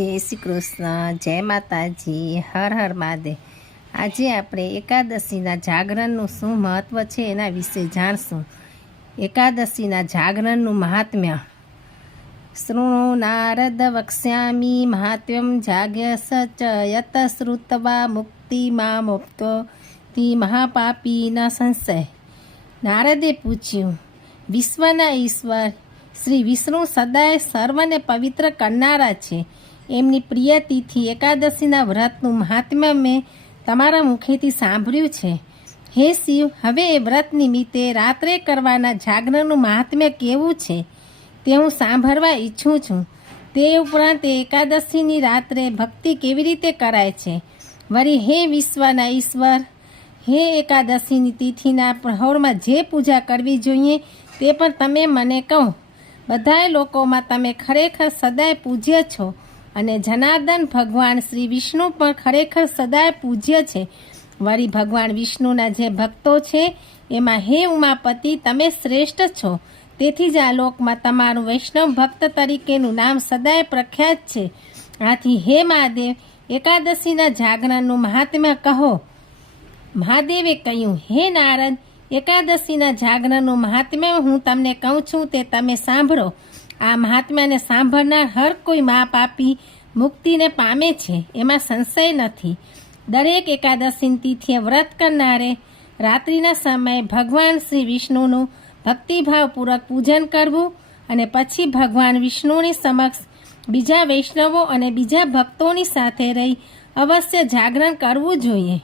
જય શ્રી કૃષ્ણ, જય માતાજી, હર હર મહાદેવ। આજે આપણે એકાદશીના જાગરણનું શું મહત્ત્વ છે એના વિશે જાણશું। એકાદશીના જાગરણનું મહાત્મ્ય। શૃણુ નારદ વક્ષ્યામિ મહાત્મ્યમ જાગ્ય સચ યત શ્રુત્વા મુક્તિમાં મુક્તો તિ મહાપાપી ન સંશય। નારદે પૂછ્યું, વિશ્વના ઈશ્વર શ્રી વિષ્ણુ સદાય સર્વને પવિત્ર કરનારા છે। એમની પ્રિય તિથિ એકાદશીના વ્રતનું મહાત્મ્ય મેં તમારા મુખેથી સાંભળ્યું છે। હે શિવ, હવે એ વ્રત નિમિત્તે રાત્રે કરવાના જાગરણનું મહાત્મ્ય કેવું છે તે હું સાંભળવા ઈચ્છું છું। તે ઉપરાંત એકાદશીની રાત્રે ભક્તિ કેવી રીતે કરાય છે। વળી હે વિશ્વના ઈશ્વર, હે એકાદશીની તિથિના પ્રહોરમાં જે પૂજા કરવી જોઈએ તે પણ તમે મને કહો। બધાય લોકોમાં તમે ખરેખર સદાય પૂજ્ય છો અને જનાર્દન ભગવાન શ્રી વિષ્ણુ પણ ખરેખર સદાય પૂજ્ય છે। વળી ભગવાન વિષ્ણુના જે ભક્તો છે એમાં હે ઉમાપતિ તમે શ્રેષ્ઠ છો। તેથી જ આ લોકમાં તમારું વૈષ્ણવ ભક્ત તરીકેનું નામ સદાય પ્રખ્યાત છે। આથી હે મહાદેવ, એકાદશીના જાગરણનું મહાત્મ્ય કહો। મહાદેવે કહ્યું, હે નારદ, એકાદશીના જાગરણનું મહાત્મ્ય હું તમને કહું છું તે તમે સાંભળો। આ મહાત્મ્યને સાંભળનાર હર કોઈ મહાપાપી મુક્તિને પામે છે, એમાં સંશય નથી। દરેક એકાદશીની તિથિએ વ્રત કરનારે રાત્રિના સમયે ભગવાન શ્રી વિષ્ણુનું ભક્તિભાવપૂર્વક પૂજન કરવું અને પછી ભગવાન વિષ્ણુની સમક્ષ બીજા વૈષ્ણવો અને બીજા ભક્તોની સાથે રહી અવશ્ય જાગરણ કરવું જોઈએ।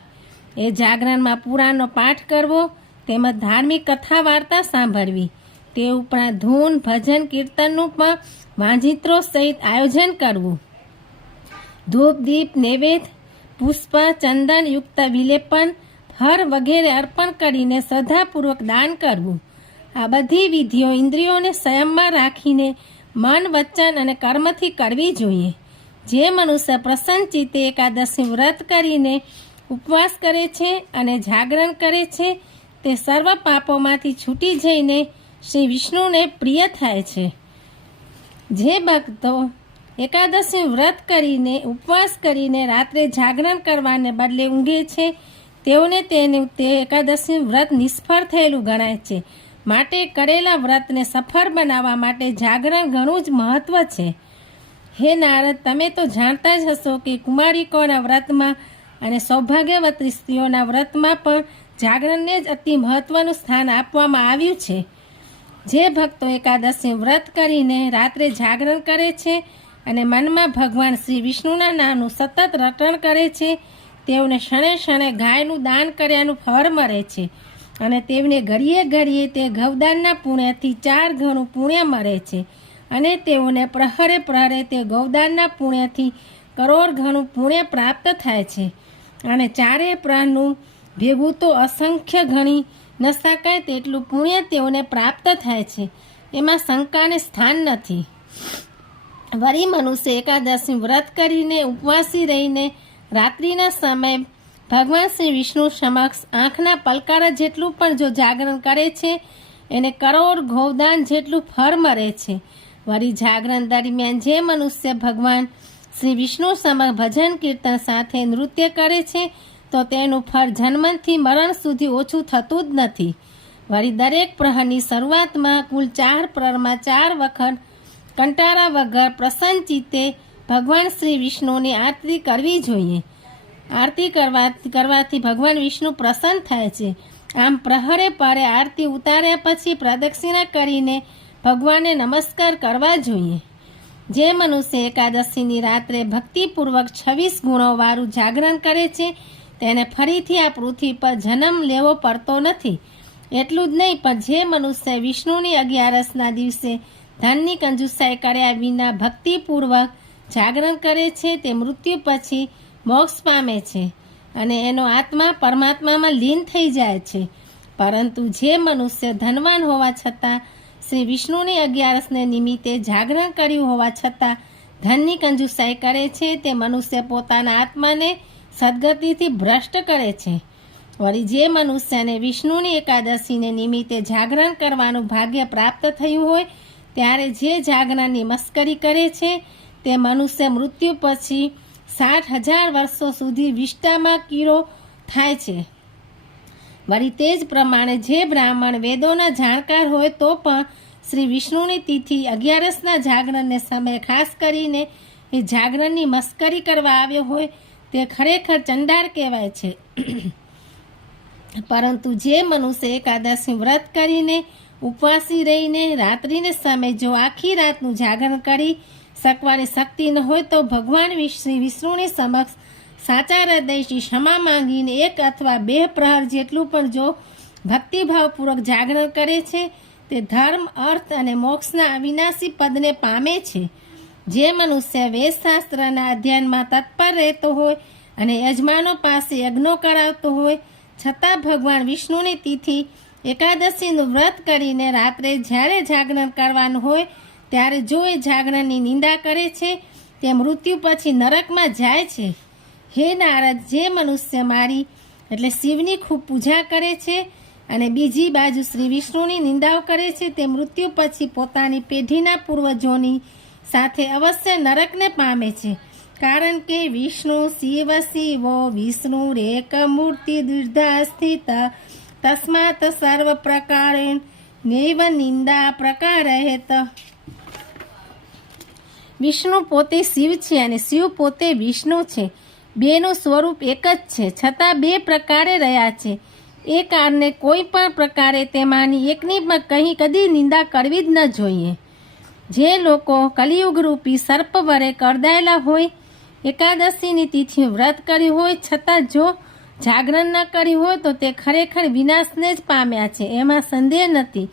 એ જાગરણમાં પુરાણનો પાઠ કરવો તેમજ ધાર્મિક કથા વાર્તા સાંભળવી। તે ઉપરાંત ધૂન, ભજન, કીર્તનનું પણ વાંજિત્રો સહિત આયોજન કરવું। ધૂપ, દીપ, નૈવેદ્ય, પુષ્પ, ચંદન યુક્ત વિલેપન, ફળ વગેરે અર્પણ કરીને શ્રદ્ધાપૂર્વક દાન કરવું। આ બધી વિધિઓ ઇન્દ્રિયોને સંયમમાં રાખીને મન, વચન અને કર્મથી કરવી જોઈએ। જે મનુષ્ય પ્રસન્ન ચિત્તે એકાદશી વ્રત કરીને ઉપવાસ કરે છે અને જાગરણ કરે છે તે સર્વ પાપોમાંથી છૂટી જઈને શ્રી વિષ્ણુને પ્રિય થાય છે। જે ભક્તો એકાદશી વ્રત કરીને ઉપવાસ કરીને રાત્રે જાગરણ કરવાને બદલે ઊંઘે છે તેઓને તે એકાદશી વ્રત નિષ્ફળ થયેલું ગણાય છે। માટે કરેલા વ્રતને સફળ બનાવવા માટે જાગરણ ઘણું જ મહત્વ છે। હે નારદ, તમે તો જાણતા જ હશો કે કુમારિકોના વ્રતમાં અને સૌભાગ્યવતી સ્ત્રીઓના વ્રતમાં પણ જાગરણને જ અતિ મહત્વનું સ્થાન આપવામાં આવ્યું છે। જે ભક્તો એકાદશી વ્રત કરીને રાત્રે જાગરણ કરે છે અને મનમાં ભગવાન શ્રી વિષ્ણુના નામનું સતત રટણ કરે છે તેઓને ક્ષણે ક્ષણે ગાયનું દાન કર્યાનું ફળ મળે છે અને તેમને ઘડીએ ઘડીએ તે ગૌદાનના પુણ્યથી 4 ગણું પુણ્ય મળે છે અને તેઓને પ્રહરે પ્રહરે તે ગૌદાનના પુણ્યથી કરોડ ગણું પુણ્ય પ્રાપ્ત થાય છે અને 4 પ્રહરનું ભેગું તો અસંખ્ય ગણી ન શકાય તેટલું પુણ્ય તેઓને પ્રાપ્ત થાય છે, એમાં શંકાને સ્થાન નથી। વળી મનુષ્ય એકાદશી વ્રત કરીને ઉપવાસી રહીને રાત્રિના સમયે ભગવાન શ્રી વિષ્ણુ સમક્ષ આંખના પલકારા જેટલું પણ જો જાગરણ કરે છે એને કરોડ ગૌદાન જેટલું ફળ મળે છે। વળી જાગરણ દરમિયાન જે મનુષ્ય ભગવાન શ્રી વિષ્ણુ સમક્ષ ભજન કીર્તન સાથે નૃત્ય કરે છે તો તેનું ફળ જન્મથી મરણ સુધી ઓછું થતું જ નથી। વળી દરેક પ્રહરની શરૂઆતમાં કુલ 4 પ્રહરમાં 4 વખત કંટારા વગર પ્રસન્ન ચિત્તે ભગવાન શ્રી વિષ્ણુની આરતી કરવી જોઈએ। આરતી કરવાથી ભગવાન વિષ્ણુ પ્રસન્ન થાય છે। આમ પ્રહરે પરે આરતી ઉતાર્યા પછી પ્રદક્ષિણા કરીને ભગવાનને નમસ્કાર કરવા જોઈએ। જે મનુષ્ય એકાદશીની રાત્રે ભક્તિપૂર્વક 26 ગુણોવાળું જાગરણ કરે છે તેને ફરીથી આ પૃથ્વી પર જન્મ લેવો પડતો નથી। એટલું જ નહીં, પણ જે મનુષ્ય વિષ્ણુની 11સના દિવસે ધનની કંજુસાઈ કર્યા વિના ભક્તિપૂર્વક જાગરણ કરે છે તે મૃત્યુ પછી મોક્ષ પામે છે અને એનો આત્મા પરમાત્મામાં લીન થઈ જાય છે। પરંતુ જે મનુષ્ય ધનવાન હોવા છતાં શ્રી વિષ્ણુની 11સને નિમિત્તે જાગરણ કર્યું હોવા છતાં ધનની કંજુસાઈ કરે છે તે મનુષ્ય પોતાના આત્માને સદગતિથી ભ્રષ્ટ કરે છે। વળી જે મનુષ્યને વિષ્ણુની એકાદશીને નિમિત્તે જાગરણ કરવાનું ભાગ્ય પ્રાપ્ત થયું હોય ત્યારે જે જાગરણની મસ્કરી કરે છે તે મનુષ્ય મૃત્યુ પછી 60,000 વર્ષો સુધી વિષ્ટામાં કીરો થાય છે. વળી તે જ પ્રમાણે જે બ્રાહ્મણ વેદોના જાણકાર હોય તો પણ શ્રી વિષ્ણુની તિથિ 11ના જાગરણને સમયે ખાસ કરીને એ જાગરણની મસ્કરી કરવા આવ્યો હોય તે ખરેખર ચંડાળ કહેવાય છે. પરંતુ જે મનુષ્ય એકાદશી વ્રત કરીને ઉપવાસી રહીને રાત્રિને સમયે જો આખી રાતનું જાગરણ કરી શકવાની શક્તિ ન હોય તો ભગવાન શ્રી વિષ્ણુની સમક્ષ સાચા હૃદયથી ક્ષમા માંગીને 1 અથવા 2 પ્રહર જેટલું પણ જો ભક્તિભાવપૂર્વક જાગરણ કરે છે તે ધર્મ, અર્થ અને મોક્ષના અવિનાશી પદને પામે છે. જે મનુષ્ય વેદશાસ્ત્રના અધ્યયનમાં તત્પર રહેતો હોય અને યજમાનો પાસે યજ્ઞો કરાવતો હોય છતાં ભગવાન વિષ્ણુની તિથિ એકાદશીનું વ્રત કરીને રાત્રે જ્યારે જાગરણ કરવાનું હોય ત્યારે જો એ જાગરણની નિંદા કરે છે તે મૃત્યુ પછી નરકમાં જાય છે. હે નારદ, જે મનુષ્ય મારી એટલે શિવની ખૂબ પૂજા કરે છે અને બીજી બાજુ શ્રી વિષ્ણુની નિંદાઓ કરે છે તે મૃત્યુ પછી પોતાની પેઢીના પૂર્વજોની સાથે અવશ્ય નરકને પામે છે. કારણ કે વિષ્ણુ શિવ શિવો વિષ્ણુ રેક મૂર્તિ દ્વિધા સ્થિત તસ્માત સર્વ પ્રકારે નૈવ નિંદા પ્રકારહેત. વિષ્ણુ પોતે શિવ છે અને શિવ પોતે વિષ્ણુ છે. બેનું સ્વરૂપ એક જ છે, છતાં 2 પ્રકારે રહ્યા છે. એ કારણે કોઈ પણ પ્રકારે તેમાંની એકની પણ કદી નિંદા કરવી જ ન જોઈએ. જે લોકો કલિયુગ રૂપી સર્પ વડે કરડાયેલા હોય, એકાદશીની તિથિ વ્રત કર્યું હોય છતાં જો જાગરણ ન કર્યું હોય તો તે ખરેખર વિનાશને જ પામ્યા છે, એમાં સંદેહ નથી.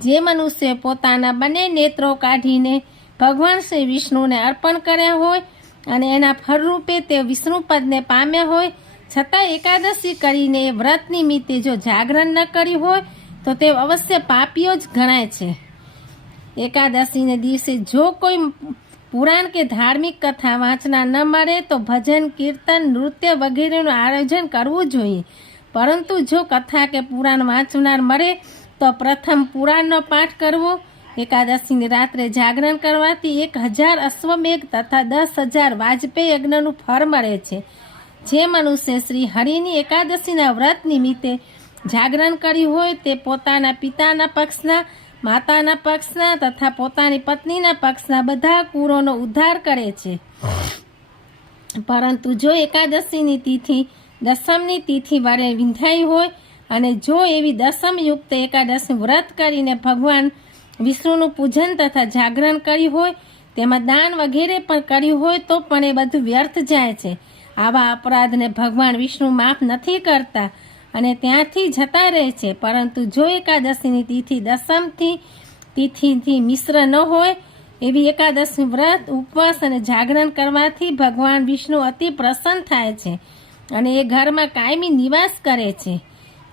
જે મનુષ્ય પોતાના બંને નેત્રો કાઢીને ભગવાન શ્રી વિષ્ણુને અર્પણ કર્યા હોય અને એના ફળરૂપે તે વિષ્ણુપદને પામ્યા હોય છતાં એકાદશી કરીને એ વ્રત નિમિત્તે જો જાગરણ ન કર્યું હોય તો તે અવશ્ય પાપીઓ જ ગણાય છે. એકાદશીને દિવસે જો કોઈ પુરાણ કે ધાર્મિક કથા વાંચનાર ન મળે તો ભજન, કીર્તન, નૃત્ય વગેરેનું આયોજન કરવું જોઈએ. પરંતુ જો કથા કે પુરાણ વાંચનાર મળે તો પ્રથમ પુરાણનો પાઠ કરવો. એકાદશીની રાત્રે જાગરણ કરવાથી 1000 અશ્વમેઘ તથા 10,000 વાજપેયી યજ્ઞનું ફળ મળે છે. જે મનુષ્ય શ્રી હરિની એકાદશીના વ્રત નિમિત્તે જાગરણ કર્યું હોય તે પોતાના પિતાના પક્ષના, માતાના પક્ષના તથા પોતાની પત્નીના પક્ષના બધા કુળોનો ઉદ્ધાર કરે છે. પરંતુ જો એકાદશીની તિથિ દસમની તિથિ વડે વિંધાઈ હોય અને જો એવી દસમયુક્ત એકાદશી વ્રત કરીને ભગવાન વિષ્ણુનું પૂજન તથા જાગરણ કર્યું હોય, તેમાં દાન વગેરે પણ કર્યું હોય તો પણ એ બધું વ્યર્થ જાય છે. આવા અપરાધને ભગવાન વિષ્ણુ માફ નથી કરતા અને ત્યાંથી જતા રહે છે. પરંતુ જો એકાદશીની તિથિ દસમથી તિથિથી મિશ્ર ન હોય એવી એકાદશી વ્રત, ઉપવાસ અને જાગરણ કરવાથી ભગવાન વિષ્ણુ અતિ પ્રસન્ન થાય છે અને એ ઘરમાં કાયમી નિવાસ કરે છે.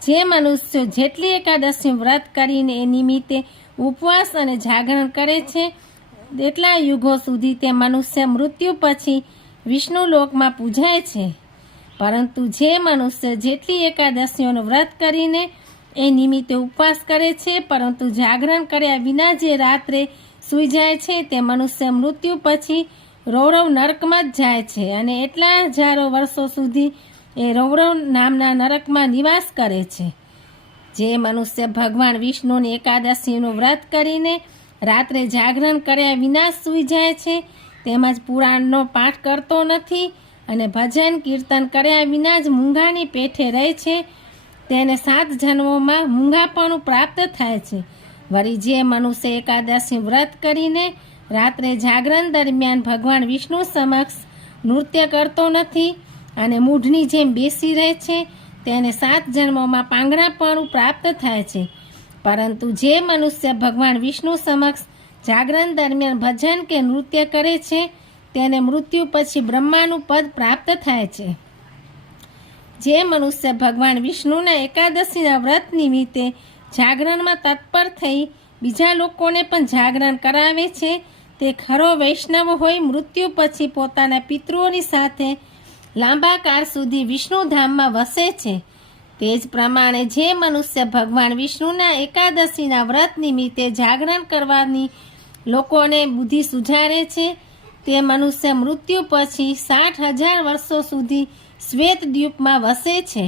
જે મનુષ્યો જેટલી એકાદશી વ્રત કરીને એ નિમિત્તે ઉપવાસ અને જાગરણ કરે છે તેટલા યુગો સુધી તે મનુષ્ય મૃત્યુ પછી વિષ્ણુ લોકમાં પૂજાય છે. પરંતુ જે મનુષ્ય જેટલી એકાદશીઓનું વ્રત કરીને એ નિમિત્તે ઉપવાસ કરે છે પરંતુ જાગરણ કર્યા વિના જે રાત્રે સૂઈ જાય છે તે મનુષ્ય મૃત્યુ પછી રૌરવ નરકમાં જ જાય છે અને એટલા હજારો વર્ષો સુધી એ રૌરવ નામના નરકમાં નિવાસ કરે છે. જે મનુષ્ય ભગવાન વિષ્ણુની એકાદશીનું વ્રત કરીને રાત્રે જાગરણ કર્યા વિના સૂઈ જાય છે તેમજ પુરાણનો પાઠ કરતો નથી અને ભજન કીર્તન કર્યા વિના જ મૂંઘાની પેઠે રહે છે તેને 7 જન્મોમાં મૂંઘાપણું પ્રાપ્ત થાય છે. વળી જે મનુષ્ય એકાદશી વ્રત કરીને રાત્રે જાગરણ દરમિયાન ભગવાન વિષ્ણુ સમક્ષ નૃત્ય કરતો નથી અને મૂઢની જેમ બેસી રહે છે તેને 7 જન્મોમાં પાંગણાપણું પ્રાપ્ત થાય છે. પરંતુ જે મનુષ્ય ભગવાન વિષ્ણુ સમક્ષ જાગરણ દરમિયાન ભજન કે નૃત્ય કરે છે તેને મૃત્યુ પછી બ્રહ્માનું પદ પ્રાપ્ત થાય છે. જે મનુષ્ય ભગવાન વિષ્ણુના એકાદશીના વ્રત નિમિત્તે જાગરણમાં તત્પર થઈ બીજા લોકોને પણ જાગરણ કરાવે છે તે ખરો વૈષ્ણવ હોય મૃત્યુ પછી પોતાના પિતૃઓની સાથે લાંબા કાળ સુધી વિષ્ણુધામમાં વસે છે. તે જ પ્રમાણે જે મનુષ્ય ભગવાન વિષ્ણુના એકાદશીના વ્રત નિમિત્તે જાગરણ કરવાની લોકોને બુદ્ધિ સુઝાડે છે તે મનુષ્ય મૃત્યુ પછી 60,000 વર્ષો સુધી શ્વેતદ્વીપમાં વસે છે.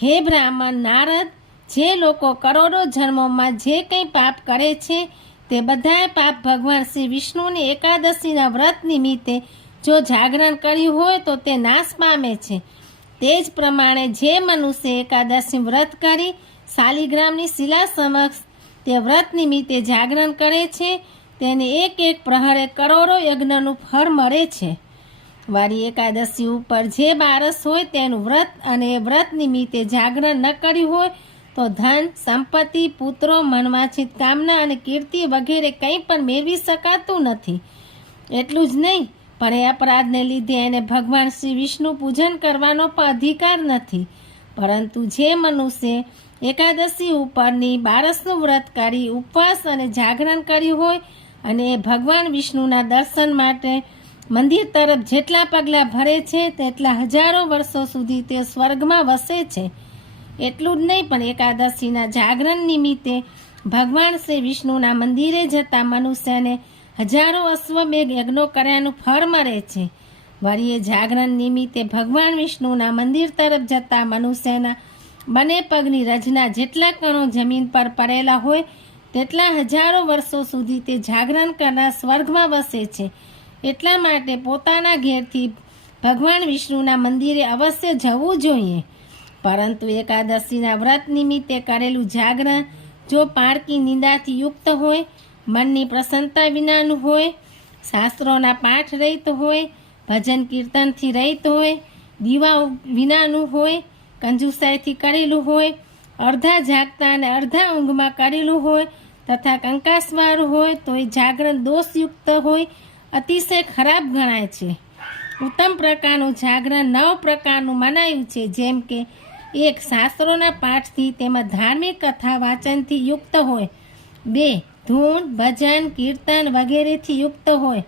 હે બ્રાહ્મણ નારદ, જે લોકો કરોડો જન્મોમાં જે કંઈ પાપ કરે છે તે બધાય પાપ ભગવાન શ્રી વિષ્ણુની એકાદશીના વ્રત નિમિત્તે જો જાગરણ કર્યું હોય તો તે નાશ પામે છે. તે જ પ્રમાણે જે મનુષ્ય એકાદશી વ્રત કરી શાલિગ્રામની શિલા સમક્ષ તે વ્રત નિમિત્તે જાગરણ કરે છે તેને એક એક પ્રહરે કરોડો યજ્ઞનું ફળ મળે છે. વારી એકાદશી ઉપર જે બારસ હોય તેનું વ્રત અને એ વ્રત નિમિત્તે જાગરણ ન કર્યું હોય તો ધન, સંપત્તિ, પુત્રો, મનવાંછિત કામના અને કીર્તિ વગેરે કંઈ પણ મેળવી શકાતું નથી. એટલું જ નહીં, પણ એ અપરાધને લીધે એને ભગવાન શ્રી વિષ્ણુ પૂજન કરવાનો પણ અધિકાર નથી. પરંતુ જે મનુષ્ય એકાદશી ઉપરની બારસનું વ્રત કરી ઉપવાસ અને જાગરણ કર્યું હોય અને એ ભગવાન વિષ્ણુના દર્શન માટે મંદિર તરફ જેટલા પગલાં ભરે છે તેટલા હજારો વર્ષો સુધી તે સ્વર્ગમાં વસે છે. એટલું જ નહીં, પણ એકાદશીના જાગરણ નિમિત્તે ભગવાન શ્રી વિષ્ણુના મંદિરે જતા મનુષ્યને હજારો અશ્વમેઘ યજ્ઞો કર્યાનું ફળ મળે છે. વળી એ જાગરણ નિમિત્તે ભગવાન વિષ્ણુના મંદિર તરફ જતા મનુષ્યના બંને પગની રજના જેટલા કણો જમીન પર પડેલા હોય તેટલા હજારો વર્ષો સુધી તે જાગરણ કરનાર સ્વર્ગમાં વસે છે. એટલા માટે પોતાના ઘેરથી ભગવાન વિષ્ણુના મંદિરે અવશ્ય જવું જોઈએ. પરંતુ એકાદશીના વ્રત નિમિત્તે કરેલું જાગરણ જો પારકી નિંદાથી યુક્ત હોય, મનની પ્રસન્નતા વિનાનું હોય, શાસ્ત્રોના પાઠ રહિત હોય, ભજન કીર્તનથી રહિત હોય, દીવા વિનાનું હોય, કંજુસાઈથી કરેલું હોય, અડધા જાગતા અને અડધા ઊંઘમાં કરેલું હોય તથા કંકાસવાળું હોય તો એ જાગરણ દોષયુક્ત હોય, અતિશય ખરાબ ગણાય છે. ઉત્તમ પ્રકારનું જાગરણ 9 પ્રકારનું મનાયું છે, જેમ કે 1. શાસ્ત્રોના પાઠથી તેમજ ધાર્મિક કથા વાંચનથી યુક્ત હોય. 2. ધૂન, ભજન, કીર્તન વગેરેથી યુક્ત હોય.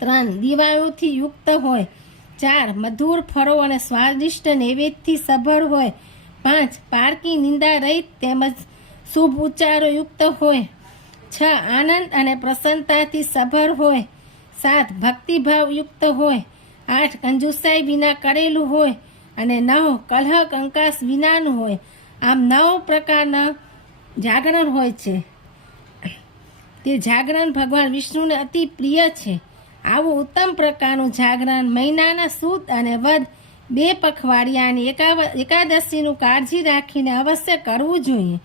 3. દિવાળોથી યુક્ત હોય. 4. મધુર ફળો અને સ્વાદિષ્ટ નૈવેદ્યથી સભર હોય. 5. પારકી નિંદા રહિત તેમજ શુભ ઉચ્ચારો યુક્ત હોય. 6. આનંદ અને પ્રસન્નતાથી સભર હોય. 7. ભક્તિભાવ યુક્ત હોય. 8. કંજુસાઈ વિના કરેલું હોય અને 9. કલહ કંકાસ વિનાનું હોય. આમ 9 પ્રકારના જાગરણ હોય છે. તે જાગરણ ભગવાન વિષ્ણુને અતિ પ્રિય છે. આવું ઉત્તમ પ્રકારનું જાગરણ મહિનાના સુદ અને વદ 2 પખવાડિયાની એકાદશીનું કાળજી રાખીને અવશ્ય કરવું જોઈએ.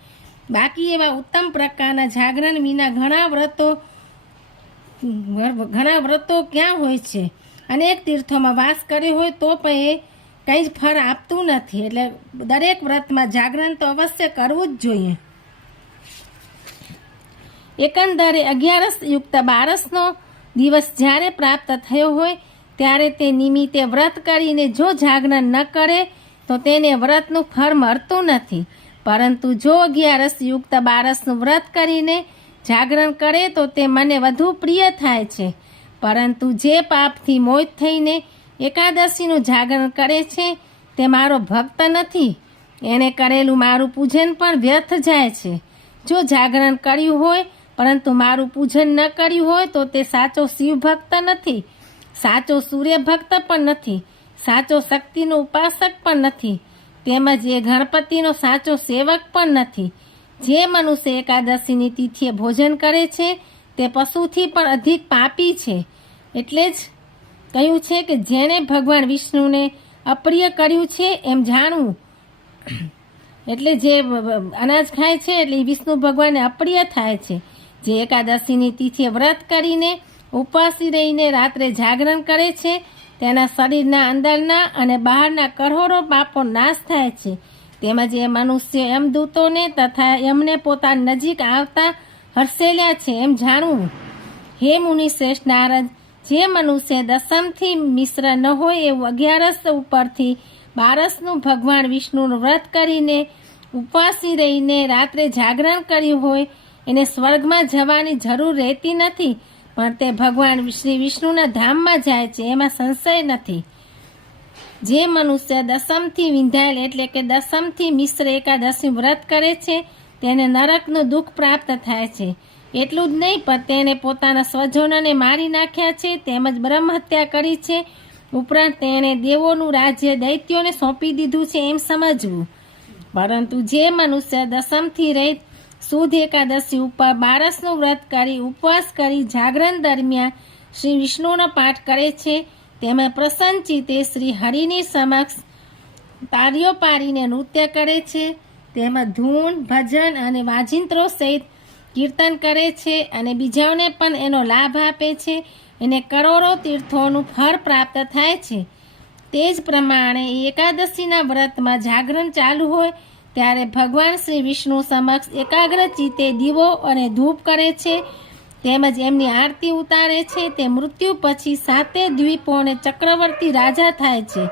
બાકી એવા ઉત્તમ પ્રકારના જાગરણ વિના ઘણા વ્રતો ક્યાં હોય છે. અનેક તીર્થોમાં વાસ કર્યો હોય તો પણ એ કંઈ જ ફળ આપતું નથી. એટલે દરેક વ્રતમાં જાગરણ તો અવશ્ય કરવું જ જોઈએ. એકંદરે 11 યુક્ત 12નો દિવસ જ્યારે પ્રાપ્ત થયો હોય ત્યારે તે નિમિત્તે વ્રત કરીને જો જાગરણ ન કરે તો તેને વ્રતનું ફળ મળતું નથી. પરંતુ જો 11 યુક્ત 12નું વ્રત કરીને જાગરણ કરે તો તે મને વધુ પ્રિય થાય છે. પરંતુ જે પાપથી મોહિત થઈને એકાદશીનું જાગરણ કરે છે તે મારો ભક્ત નથી. એણે કરેલું મારું પૂજન પણ વ્યર્થ જાય છે. જો જાગરણ કર્યું હોય પરંતુ મારું પૂજન ન કર્યું હોય તો તે સાચો શિવ ભક્ત નથી, સાચો સૂર્ય ભક્ત પણ નથી, સાચો શક્તિનો ઉપાસક પણ નથી, તેમજ એ ગણપતિનો સાચો સેવક પણ નથી. જે મનુષ્ય એકાદશીની તિથિએ ભોજન કરે છે તે પશુથી પણ અધિક પાપી છે. એટલે જ કહ્યું છે કે જેણે ભગવાન વિષ્ણુને અપ્રિય કર્યું છે એમ જાણવું. એટલે જે અનાજ ખાય છે એટલે વિષ્ણુ ભગવાનને અપ્રિય થાય છે. જે એકાદશીની તિથિએ વ્રત કરીને ઉપવાસી રહીને રાત્રે જાગરણ કરે છે તેના શરીરના અંદરના અને બહારના કરોડો પાપો નાશ થાય છે. તેમજ એ મનુષ્ય યમદૂતોને તથા યમને પોતાની નજીક આવતા હર્ષેલ્યા છે એમ જાણવું. હે મુનિ શ્રેષ્ઠ નારદ, જે મનુષ્ય દસમથી મિશ્ર ન હોય એવું 11 ઉપરથી 12નું ભગવાન વિષ્ણુનું વ્રત કરીને ઉપવાસી રહીને રાત્રે જાગરણ કર્યું હોય એને સ્વર્ગમાં જવાની જરૂર રહેતી નથી, પણ તે ભગવાન શ્રી વિષ્ણુના ધામમાં જાય છે, એમાં સંશય નથી. જે મનુષ્ય દસમથી વિંધાયેલ એટલે કે દસમથી મિશ્ર એકાદશી વ્રત કરે છે તેને નરકનું દુઃખ પ્રાપ્ત થાય છે. એટલું જ નહીં પણ તેણે પોતાના સ્વજનોને મારી નાખ્યા છે તેમજ બ્રહ્મહત્યા કરી છે. ઉપરાંત તેણે દેવોનું રાજ્ય દૈત્યોને સોંપી દીધું છે એમ સમજવું. પરંતુ જે મનુષ્ય દસમથી રહિત સુદ એકાદશી ઉપર 12નું વ્રત કરી ઉપવાસ કરી જાગરણ દરમિયાન શ્રી વિષ્ણુનો પાઠ કરે છે તેમાં પ્રસન્ન ચિત્તે શ્રી હરિની સમક્ષ તાળીઓ પાડીને નૃત્ય કરે છે, તેમાં ધૂન ભજન અને વાજિંત્રો સહિત કીર્તન કરે છે અને બીજાઓને પણ એનો લાભ આપે છે, એને કરોડો તીર્થોનું ફળ પ્રાપ્ત થાય છે. તે જ પ્રમાણે એકાદશીના વ્રતમાં જાગરણ ચાલુ હોય ત્યારે ભગવાન શ્રી વિષ્ણુ સમક્ષ એકાગ્ર ચિત્તે દીવો અને ધૂપ કરે છે તેમજ એમની આરતી ઉતારે છે. તે મૃત્યુ પછી 7 દ્વીપોને ચક્રવર્તી રાજા થાય છે.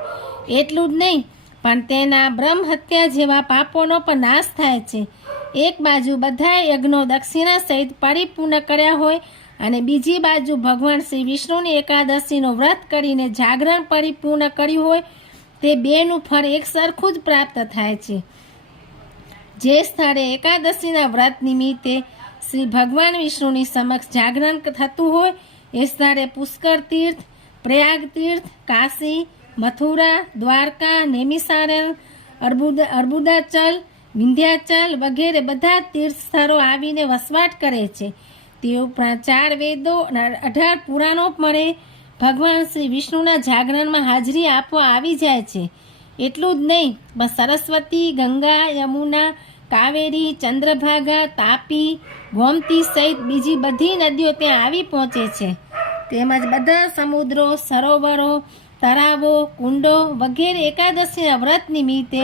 એટલું જ નહીં પણ તેના બ્રહ્મહત્યા જેવા પાપોનો પણ નાશ થાય છે. એક બાજુ બધા યજ્ઞો દક્ષિણા સહિત પરિપૂર્ણ કર્યા હોય અને બીજી બાજુ ભગવાન શ્રી વિષ્ણુની એકાદશીનો વ્રત કરીને જાગરણ પરિપૂર્ણ કર્યું હોય તે બેનું ફળ એક સરખું જ પ્રાપ્ત થાય છે. જે સ્થળે એકાદશીના વ્રત નિમિત્તે શ્રી ભગવાન વિષ્ણુની સમક્ષ જાગરણ થતું હોય એ સ્થળે પુષ્કર તીર્થ, પ્રયાગ તીર્થ, કાશી, મથુરા, દ્વારકા, નૈમિષારણ્ય, અર્બુદાચલ, વિંધ્યાચલ વગેરે બધા તીર્થ સ્થળો આવીને વસવાટ કરે છે. તે ઉપરાંત 4 વેદો અને 18 પુરાણો મળે ભગવાન શ્રી વિષ્ણુના જાગરણમાં હાજરી આપવા આવી જાય છે. એટલું જ નહીં પણ સરસ્વતી, ગંગા, યમુના, કાવેરી, ચંદ્રભાગા, તાપી, ગોમતી સહિત બીજી બધી નદીઓ ત્યાં આવી પહોંચે છે. તેમજ બધા સમુદ્રો, સરોવરો, તળાવો, કુંડો વગેરે એકાદશીના વ્રત નિમિત્તે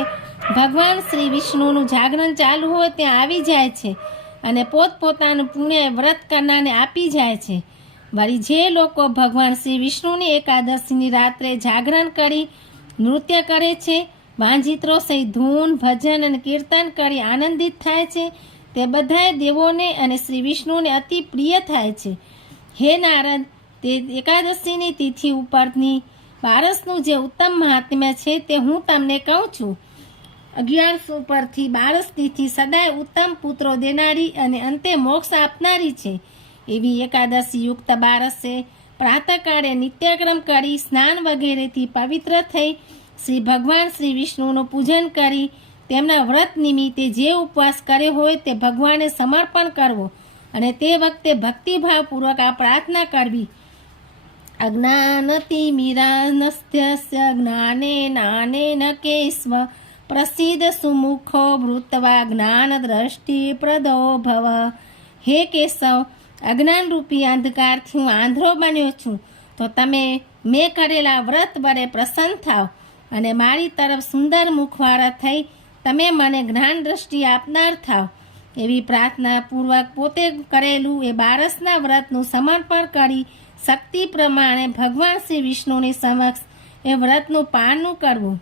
ભગવાન શ્રી વિષ્ણુનું જાગરણ ચાલુ હોય ત્યાં આવી જાય છે અને પોતપોતાનું પુણ્ય વ્રત કરનારને આપી જાય છે. વળી જે લોકો ભગવાન શ્રી વિષ્ણુની એકાદશીની રાત્રે જાગરણ કરી નૃત્ય કરે છે, વાંજિત્રો સહિત ધૂન ભજન અને કીર્તન કરી આનંદિત થાય છે તે બધાએ દેવોને અને શ્રી વિષ્ણુને અતિ પ્રિય થાય છે. હે નારદ, તે એકાદશીની તિથિ ઉપરની 12નું જે ઉત્તમ મહાત્મ્ય છે તે હું તમને કહું છું. 1100 પરથી 12 તિથિ સદાય ઉત્તમ પુત્રો દેનારી અને અંતે મોક્ષ આપનારી છે. એવી એકાદશી યુક્ત 12 પ્રાતઃકાળે નિત્યક્રમ કરી સ્નાન વગેરેથી પવિત્ર થઈ શ્રી ભગવાન શ્રી વિષ્ણુનું પૂજન કરી તેમના વ્રત નિમિત્તે જે ઉપવાસ કર્યો હોય તે ભગવાનને સમર્પણ કરવો અને તે વખતે ભક્તિભાવપૂર્વક આ પ્રાર્થના કરવી. અજ્ઞાનતિમિરાનસ્ય જ્ઞાને નાનેન કેસ્વ પ્રસિદ્ધ સુમુખો ભૃત્વા જ્ઞાન દ્રષ્ટિ પ્રદો ભવ. હે કેશવ, અજ્ઞાનરૂપી અંધકારથી હું આંધળો બન્યો છું, તો તમે મેં કરેલા વ્રત વડે પ્રસન્ન થાવ અને મારી તરફ સુંદર મુખવાળા થઈ તમે મને જ્ઞાન દ્રષ્ટિ આપનાર થાવ. એવી પ્રાર્થના પૂર્વક પોતે કરેલું એ 12ના વ્રતનું સમર્પણ કરી શક્તિ પ્રમાણે ભગવાન શ્રી વિષ્ણુની સમક્ષ એ વ્રતનું પાળનું કરવું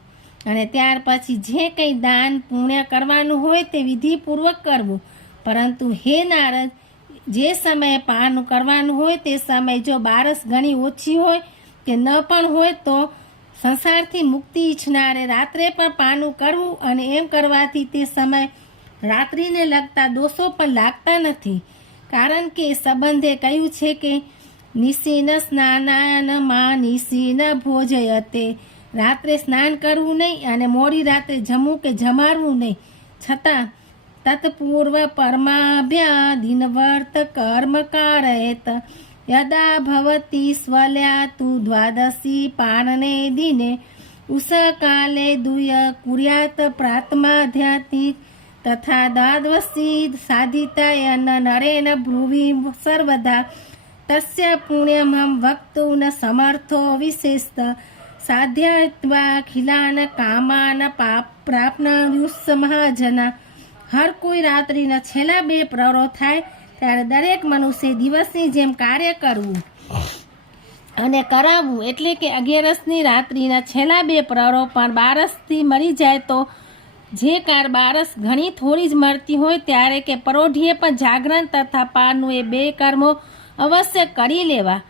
અને ત્યાર પછી જે કંઈ દાન પુણ્ય કરવાનું હોય તે વિધિપૂર્વક કરવું. પરંતુ હે નારદ, જે સમયે પાળનું કરવાનું હોય તે સમય જો 12 ઘણી ઓછી હોય કે ન પણ હોય તો સંસારથી મુક્તિ ઈચ્છનારે રાત્રે પણ પાળનું કરવું અને એમ કરવાથી તે સમય રાત્રિને લગતા દોષો પણ લાગતા નથી. કારણ કે સંબંધે કહ્યું છે કે નિશિન સ્નાનાન માં નિશિન ભોજયતે. રાત્રે સ્નાન કરવું નહીં અને મોડી રાત્રે જમવું કે જમાડવું નહીં, છતાં તત્પૂર્વ પરમાભ્યાદિનવર્ત કર્મ કારયેત યદા ભવતી સ્વલ્યા તુ દ્વાદશી પાણને દિને ઉષકાલે દુય કુર્યાત પ્રાત્માધ્યાત્મિક તથા દ્વાદશી સાધિતાયન નરેન ભ્રુવિ સર્વદા તસ્ય પુણ્યમહં વક્તું ન સમર્થો વિશેષત સાધ્યત્વા ખિલાન કામાન પ્રાપ્નુષ્ય મહાજના. હર કોઈ રાત્રિના છેલ્લા 2 પ્રહરો થાય ત્યારે દરેક મનુષ્ય દિવસની જેમ કાર્ય કરવું અને કરાવવું. એટલે કે 11ની રાત્રિના છેલ્લા 2 પ્રહરો પણ 12થી મળી જાય તો જે કાર 12 ઘણી થોડી જ મળતી હોય ત્યારે કે પરોઢીએ પણ જાગરણ તથા પાળનું એ 2 કર્મો અવશ્ય કરી લેવા.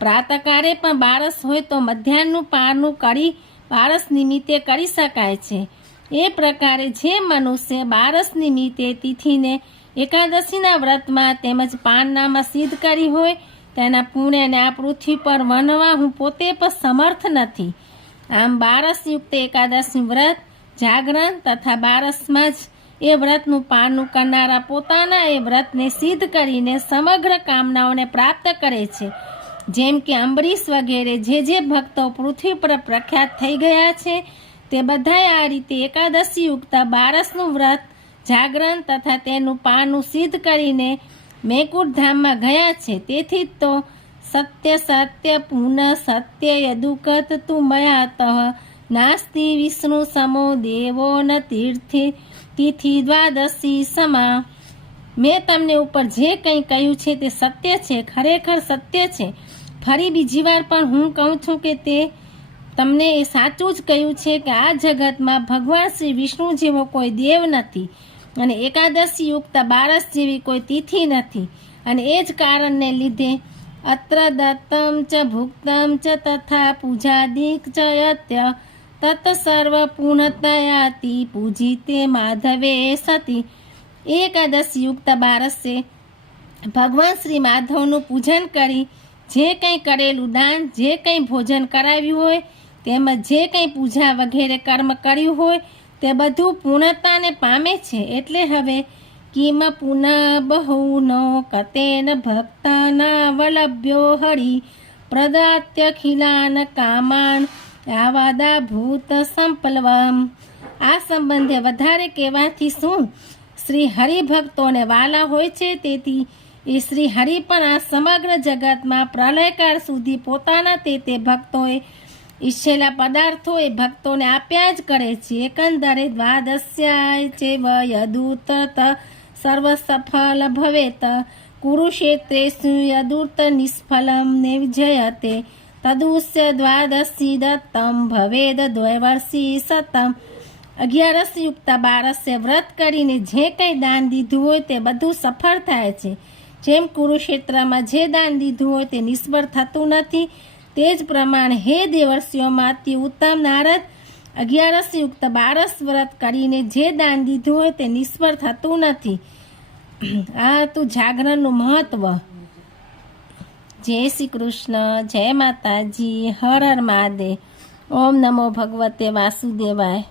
પ્રાતઃકાળે પણ 12 હોય તો મધ્યાહનનું પાળનું કરી 12 નિમિત્તે કરી શકાય છે. એ પ્રકારે જે મનુષ્ય 12 નિમિત્તે તિથિને એકાદશીના વ્રતમાં તેમજ પારનામાં સિદ્ધ કરી હોય તેના પુણ્યને આ પૃથ્વી પર વણવા હું પોતે પણ સમર્થ નથી. આમ બારસયુક્ત એકાદશી વ્રત જાગરણ તથા બારસમાં જ એ વ્રતનું પારણું કરનારા પોતાના એ વ્રતને સિદ્ધ કરીને સમગ્ર કામનાઓને પ્રાપ્ત કરે છે. જેમ કે અંબરીશ વગેરે જે ભક્તો પૃથ્વી પર પ્રખ્યાત થઈ ગયા છે તે બધાએ આ રીતે એકાદશી યુક્ત બારસનું વ્રત જાગરણ તથા તેનું પારણું સિદ્ધ કરીને મેકુટ ધામમાં ગયા છે. તેથી તો સત્ય પુનઃ સત્ય યદુકત તું મયાતઃ નાસ્તિ વિષ્ણુ સમો દેવો ન તિથિ દ્વાદશી સમા. મેં તમને ઉપર જે કંઈ કહ્યું છે તે સત્ય છે, ખરેખર સત્ય છે. ફરી બીજી વાર પણ હું કહું છું કે તે તમને એ સાચું જ કહ્યું છે કે આ જગતમાં ભગવાન શ્રી વિષ્ણુ જેવો કોઈ દેવ નથી અને એકાદશી યુક્ત બારસ જેવી કોઈ તિથિ નથી. અને એ જ કારણને લીધે અત્ર દત્તમ ચ ભુક્તમ ચ તથા પૂજાદિક ચ યત્ય તત સર્વ પૂર્ણતયાતિ પૂજિતે માધવે સતી. એકાદશી યુક્ત બારસે ભગવાન શ્રી માધવનું પૂજન કરી જે કંઈ કરેલું દાન, જે કંઈ ભોજન કરાવ્યું હોય તેમજ જે કંઈ પૂજા વગેરે કર્મ કર્યું હોય તે બધું પૂર્ણતાને પામે છે. એટલે હવે કિમ પુનઃ બહુનો કતેન ભક્તાના વલભ્યો હરિ પ્રદાત્યખિલાન કામાન આવાદા ભૂત સંપલવમ. આ સંબંધે વધારે કહેવાથી શું? શ્રી હરિભક્તોને વાલા હોય છે, તેથી એ શ્રી હરિ પણ આ સમગ્ર જગતમાં પ્રલયકાળ સુધી પોતાના તે ભક્તોએ ઈચ્છેલા પદાર્થો એ ભક્તોને આપ્યા જ કરે છે. એકંદરે દ્વાદશ્યાય ચેવ યદુત સર્વ સફલ ભવેત કુરુક્ષેત્રેષુ યદુત નિષ્ફલમ નિર્જયતે તદુસ્ય દ્વાદશી દત્તમ ભવેદ દ્વૈવર્ષી સતમ. 11 યુક્ત બારસે વ્રત કરીને જે કંઈ દાન દીધું હોય તે બધું સફળ થાય છે. જેમ કુરુક્ષેત્રમાં જે દાન દીધું હોય તે નિષ્ફળ થતું નથી, તે જ પ્રમાણે હે દેવર્ષિઓમાં અતિ ઉત્તમ નારદ, 11 યુક્ત બારસ વ્રત કરીને જે દાન દીધું હોય તે નિષ્ફળ થતું નથી. આ તું જાગરણનું મહત્વ. જય શ્રી કૃષ્ણ, જય માતાજી, હર હર મહાદેવ. ઓમ નમો ભગવતે વાસુદેવાય.